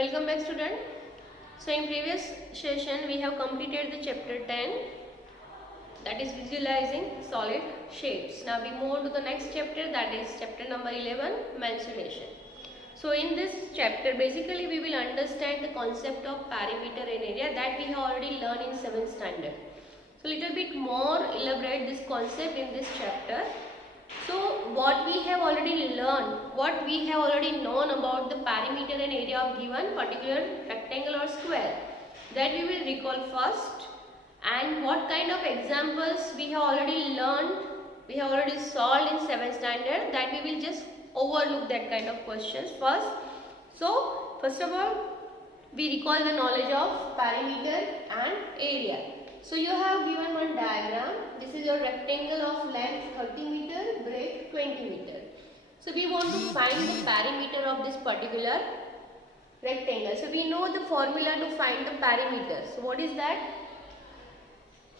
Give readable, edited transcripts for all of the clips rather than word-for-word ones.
Welcome back, student. So in previous session we have completed the chapter 10, that is visualizing solid shapes. Now we move on to the next chapter, that is chapter number 11, mensuration. So in this chapter basically we will understand the concept of perimeter and area that we have already learned in 7th standard. So little bit more elaborate this concept in this chapter. So what we have already learned, what we have already known about the perimeter and area of given particular rectangle or square, that we will recall first, and what kind of examples we have already learned, we have already solved in 7th standard, that we will just overlook that kind of questions first. So first of all we recall the knowledge of perimeter and area. So you have given one diagram. This is your rectangle of length 30 meter, breadth 20 meter. So we want to find the perimeter of this particular rectangle. So we know the formula to find the perimeter. So what is that?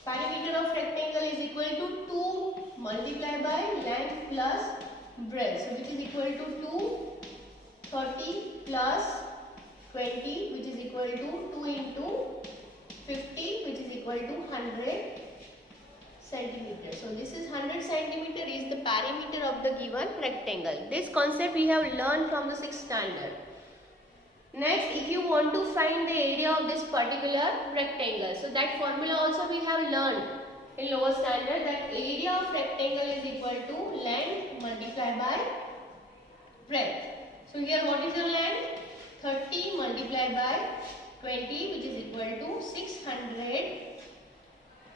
Perimeter of rectangle is equal to 2 multiplied by length plus breadth. So which is equal to 2, 30 plus 20, which is equal to 2 into 50, which is equal to 100 centimeter. So this is 100 centimeter is the perimeter of the given rectangle. This concept we have learned from the 6th standard. Next, if you want to find the area of this particular rectangle, so that formula also we have learned in lower standard, that area of rectangle is equal to length multiplied by breadth. So here what is your length? 30 multiplied by 20, which is equal to 600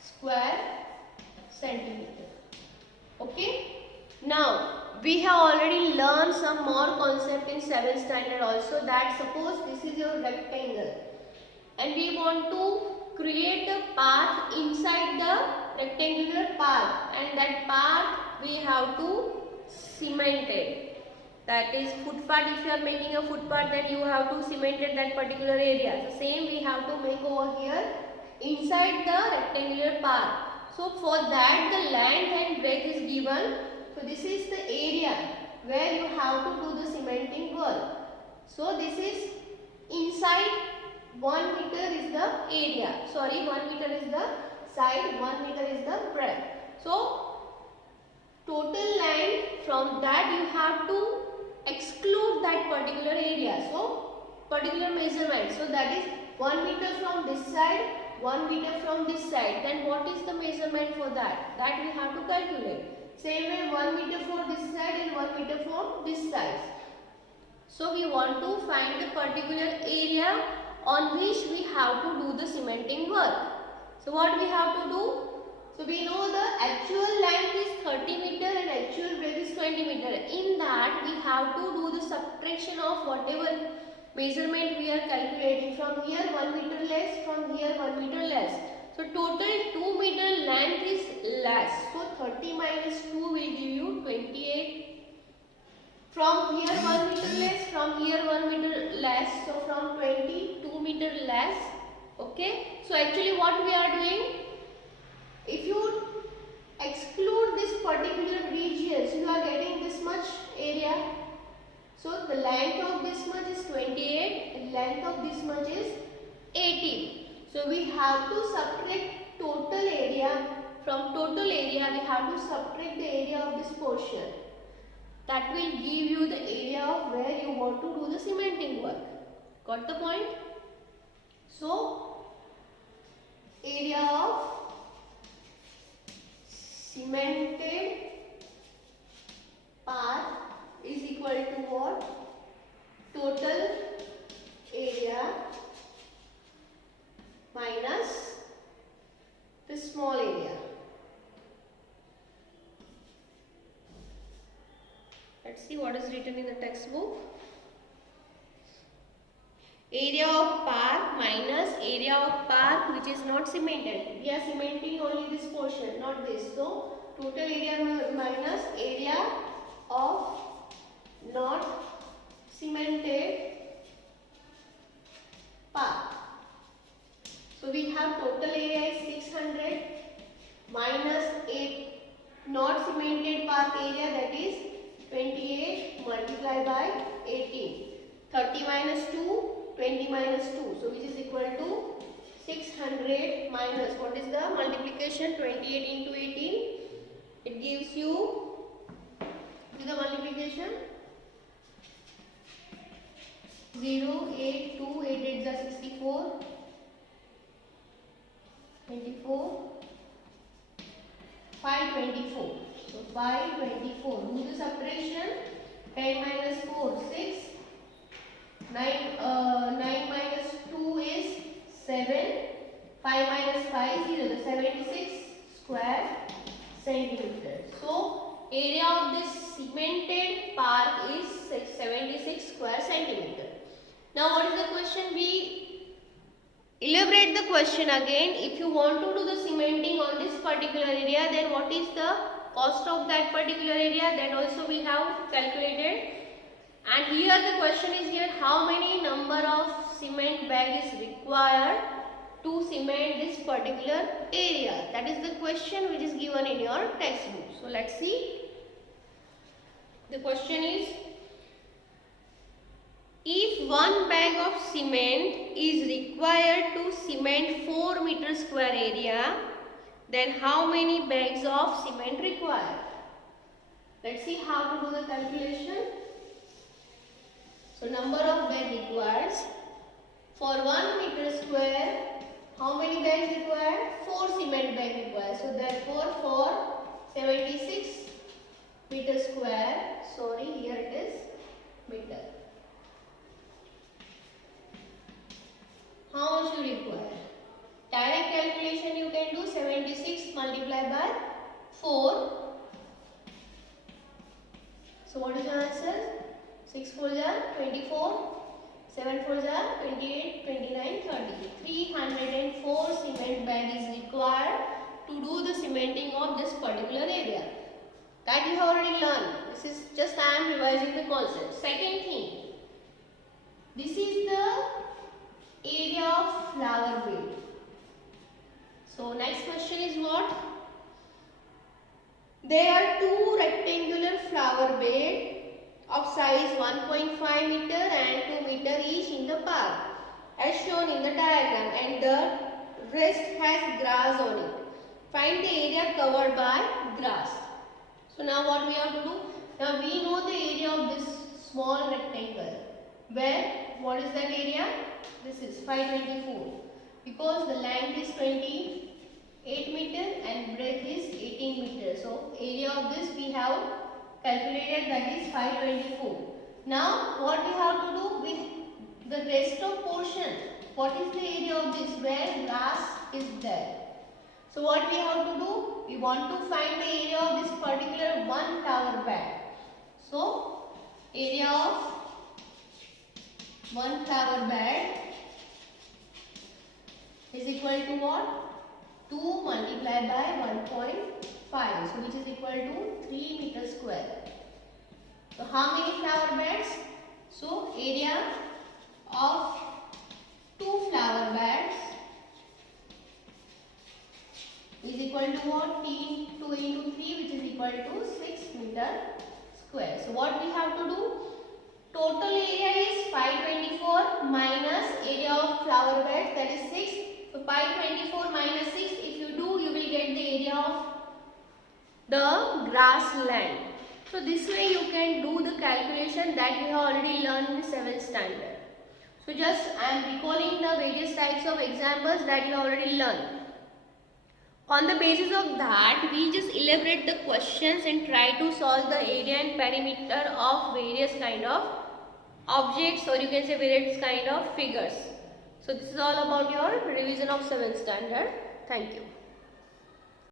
square centimeter. Okay. Now we have already learned some more concept in 7th standard also, that suppose this is your rectangle and we want to create a path inside the rectangular path, and that path we have to cement it. That is footpath. If you are making a footpath, then you have to cement it that particular area. So same we have to make over here inside the rectangular path. So for that the length and breadth is given. So this is the area where you have to do the cementing work. So this is inside 1 meter is the area. Sorry, 1 meter is the side, 1 meter is the breadth. So total length, from that you have to exclude that particular area. So particular measurement. So that is 1 meter from this side, 1 meter from this side. Then what is the measurement for that? That we have to calculate. Same way 1 meter for this side and 1 meter from this side. So we want to find the particular area on which we have to do the cementing work. So what we have to do? So we know the actual length is 30 meter and actual breadth is 20 meter. In that we have to do the subtraction of whatever measurement we are calculating. From here 1 meter less, from here 1 meter less. So total 2 meter length is less. So 30 minus 2 will give you 28. From here 1 meter less, from here 1 meter less. So from 20, 2 meter less. Okay. So actually what we are doing? If you exclude this particular region, so you are getting this much area. So the length of this much is 28 and length of this much is 18. So we have to subtract total area. From total area we have to subtract the area of this portion. That will give you the area of where you want to do the cementing work. Got the point? So area of cemented path is equal to what? Total area minus the small area. Let's see what is written in the textbook. Area of path minus area of path which is not cemented. We are cementing only this portion, not this. So total area minus area of not cemented path. So we have total area is 600 minus 8 not cemented path area, that is 28 multiplied by 18. 30 minus 2, 28 minus 2. So which is equal to 600 minus, what is the multiplication? 28 into 18. It gives you, do the multiplication. 0, 8, 2, 8, 8 is 64, 24, 524. So 524. Do the subtraction. 10 minus 4, 6. 9 minus 2 is 7. 5 minus 5 is 0. The 76 square centimeters. So area of this cemented park is 76 square centimeter. Now what is the question? We elaborate the question again. If you want to do the cementing on this particular area, then what is the cost of that particular area? That also we have calculated. And here the question is here, how many number of cement bag is required to cement this particular area? That is the question which is given in your textbook. So let's see. The question is, if one bag of cement is required to cement 4 meter square area, then how many bags of cement required? Let's see how to do the calculation. So number of bags required. For 1 meter square, how many bags required? 4 cement bags required. So therefore for 76 meter square, sorry, here it is meter. How much you require? Direct calculation you can do. 76 multiplied by 4. So what is the answer? 6 4s are 24, 7 4s are 28, 29, 30. 304 cement bag is required to do the cementing of this particular area. That you have already learned. This is just I am revising the concept. Second thing, this is the area of flower bed. So next question is what? There are 2 rectangular flower bed of size 1.5 meter and 2 meter each in the park as shown in the diagram, and the rest has grass on it. Find the area covered by grass. So now what we have to do? Now we know the area of this small rectangle. Where? What is that area? This is 524. Because the length is 28 meter and breadth is 18 meter. So area of this we have calculated, that is 524. Now what we have to do with the rest of portion? What is the area of this where grass is there? So what we have to do? We want to find the area of this particular one flower bed. So area of one flower bed is equal to what? 2 multiplied by 1.5. So which is equal to 3 meter square. So how many flower beds? So area of 2 flower beds is equal to what? 2 into 3, which is equal to 6 meter square. So what we have to do? Total area is 524 minus area of flower beds, that is 6. So 524 minus 6, if you do, you will get the area of the grassland. So this way you can do the calculation that you have already learned in the 7th standard. So just I am recalling the various types of examples that you have already learned. On the basis of that, we just elaborate the questions and try to solve the area and perimeter of various kind of objects, or you can say various kind of figures. So this is all about your revision of 7th standard. Thank you.